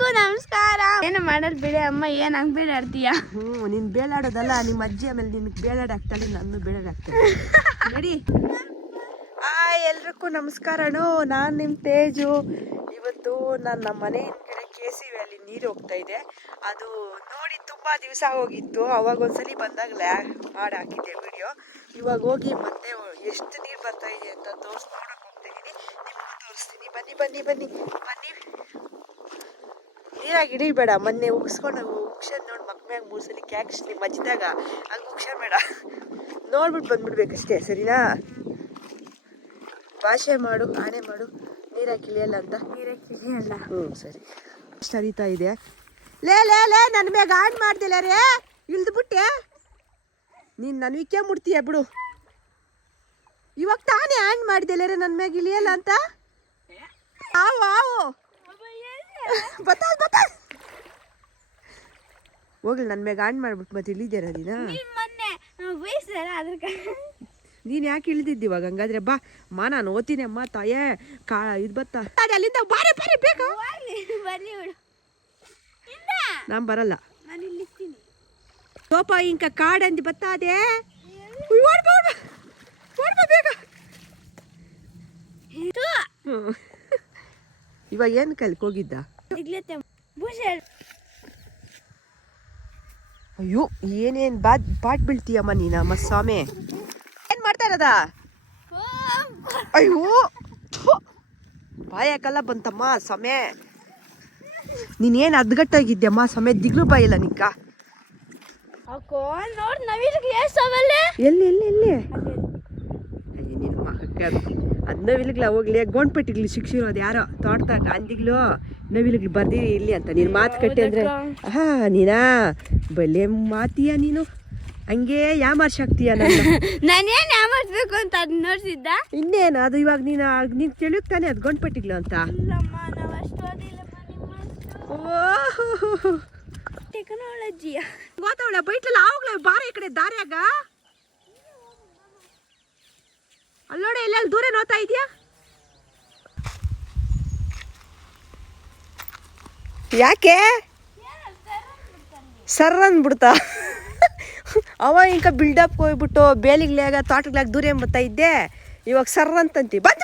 ಎಲ್ರಿಗೂ ನಮಸ್ಕಾರ. ಏನು ಮಾಡಲ್ ಬಿಡಿ ಅಮ್ಮ, ಏನ್ ಹಂಗ್ ಬೇಡಾಡ್ತೀಯ? ನೀನ್ ಬೇಡಾಡೋದಲ್ಲ, ನಿಮ್ಮ ಅಜ್ಜಿ ಆಮೇಲೆ ನಿನ್ಗೆ ಬೇಡಾಡಾಗ್ತಾಳೆ, ನನ್ನ ಬೇಡಾಡಾಗ್ತಾಳೆ. ನಡಿ. ಎಲ್ರಿಗೂ ನಮಸ್ಕಾರನು. ನಾನು ನಿಮ್ಮ ತೇಜು. ಇವತ್ತು ನಾನು ನಮ್ಮ ಮನೆ ಕಡೆ KCV ಅಲ್ಲಿ ನೀರು ಹೋಗ್ತಾ ಇದೆ. ಅದು ನೋಡಿ ತುಂಬಾ ದಿವಸ ಹೋಗಿತ್ತು. ಅವಾಗ ಒಂದ್ಸಲಿ ಬಂದಾಗ ಮಾಡಿ ಹಾಕಿದ್ದೆ ವಿಡಿಯೋ. ಇವಾಗ ಹೋಗಿ ಮತ್ತೆ ಎಷ್ಟು ನೀರು ಬರ್ತಾ ಇದೆ ಅಂತ ನೋಡಕ್ ಹೋಗ್ತಾ ಇದೀನಿ. ನಿಮಗೂ ತೋರಿಸ್ತೀನಿ. ಬನ್ನಿ ಬನ್ನಿ ಬನ್ನಿ ಬನ್ನಿ. ನೀರಾಗಿ ಹಿಡಿಬೇಡ. ಮೊನ್ನೆ ಉಗಿಸ್ಕೊಂಡು ಉಗ್ಸೋದು ನೋಡಿ ಮಕ್ಮ್ಯಾಗ 3 ಸಲ ಕ್ಯಾಕ್ಸ್ ನಿಮ್ಮ ಮಜ್ಜಿದಾಗ ಹಂಗೆ ಉಗ್ಸಬೇಡ. ನೋಡ್ಬಿಟ್ಟು ಬಂದ್ಬಿಡ್ಬೇಕಷ್ಟೇ, ಸರಿನಾ? ಭಾಷೆ ಮಾಡು, ಆಣೆ ಮಾಡು. ನೀರಾಗಿ ಇಳಿಯಲ್ಲ ಅಂತ. ನೀರಕ್ಕೆ ಇಳಿಯಲ್ಲ. ಸರಿ. ಎಷ್ಟು ಹರಿತಾ ಇದೆ. ಲೇ ನನ್ನ ಮ್ಯಾಗ ಆಣ್ ಮಾಡ್ದಿಲ್ಲ ರೇ, ಇಳ್ದು ಬಿಟ್ಟೆ. ನೀನು ನನಗೆ ಮುಡ್ತೀಯ ಬಿಡು. ಇವಾಗ ತಾನೇ ಆಣ್ ಮಾಡ್ದಿಲ್ಲ ರೇ ನನ್ನ ಮ್ಯಾಗ ಇಳಿಯಲ್ಲ ಅಂತ. ಆವು ಬತ್ತ ಹೋಗ್ಲಿ, ನನ್ನ ಮ್ಯಾಗ ಆಣ್ ಮಾಡ್ಬಿಟ್ಟು ಮತ್ತೆ ಇಳಿದ್ಯಾರ ನೀನ. ನೀನು ಯಾಕೆ ಇಳಿದಿದ್ದಿ ಇವಾಗ? ಹಂಗಾದ್ರೆ ಬಾ ನಾನು ಓದ್ತೀನಿ ಅಮ್ಮ ತಾಯೇ. ಇದು ಬತ್ತ ಅಲ್ಲಿಂದ ಬಾರೆ ಬಾರೆ ಬೇಕು. ನಾನು ಬರಲ್ಲ. ಸೋಪ ಇಂಕ ಕಾಡಂದಿ ಬತ್ತಾದೆ. ಬೇಗ. ಇವಾಗ ಏನು ಕಲ್ಕ್ ಹೋಗಿದ್ದ? ಅಯ್ಯೋ, ಏನೇನ್ ಬಾಟ್ ಬೀಳ್ತೀಯಮ್ಮ ನೀನಮ್ಮ ಸ್ವಾಮಿ. ಏನ್ ಮಾಡ್ತಾ ಇರೋದ? ಅಯ್ಯೋ, ಬಾಯಕಲ್ಲ ಬಂತಮ್ಮ ಸ್ವಾಮಿ. ನೀನೇನು ಅದ್ಗಟ್ಟಾಗಿದ್ಯಮ್ಮ ಸ್ವಾಮಿ. ದಿಗ್ಲು ಬಾಯಿಲ್ಲ ನಿಕ್ಕ. ಎಲ್ಲಿ ಎಲ್ಲಿ ಎಲ್ಲಿ ಅದ್ ನವಿಲಿಗ್ಲ ಹೋಗ್ಲಿ ಗೋಣ್ಪಟ್ಟಿಗ್ಲಿ ಶಿಕ್ಷಿರೋದು ಯಾರೋ ತೋಟದಾಗ ಅಂದಿಗ್ಲು ನವಿಲಿಗ್ಲು ಬರ್ದಿ ಇಲ್ಲಿ ಅಂತ ನೀನು ಮಾತು ಕಟ್ಟಿ ಅಂದ್ರೆ ನೀನಾ ಬಲ್ಲೆ ಮಾತೀಯ ನೀನು. ಹಂಗೆ ಯಾಮಾರ್ಸಾಕ್ತೀಯ. ನಾನೇನು ಯಾಮಾರ್ಸ್ಬೇಕು ಅಂತ ಅದ್ ನೋಡ್ಸಿದ್ದ. ಇನ್ನೇನು ಅದು ಇವಾಗ ನೀನು ತಿಳಿಯುತ್ತಾನೆ ಅದು ಗೋಣ್ಪಟ್ಟಿಗ್ಲು ಅಂತ. ಟೆಕ್ನಾಲಜಿಯ ಗೊತ್ತವಳ ಬೈಟ್ಲಲ್ಲ ಆವಾಗಲೇ ಬಾರ ಈ ಕಡೆ ದಾರ್ಯಾಗ. ಅಲ್ಲೋಡೆ ಎಲ್ಲ ದೂರ ನೋಡ್ತಾ ಇದೆಯಾ? ಯಾಕೆ ಸರ್ ಅಂದ್ಬಿಡ್ತಾ? ಅವ ಇಂಕ ಬಿಲ್ಡಪ್ ಹೋಗ್ಬಿಟ್ಟು ಬೇಲಿಗ್ಲಾಗ ತೋಟಗ್ಲಾಗ ದೂರ ಬರ್ತಾ ಇದ್ದೆ. ಇವಾಗ ಸರ್ ಅಂತಂತಿ ಬಂತ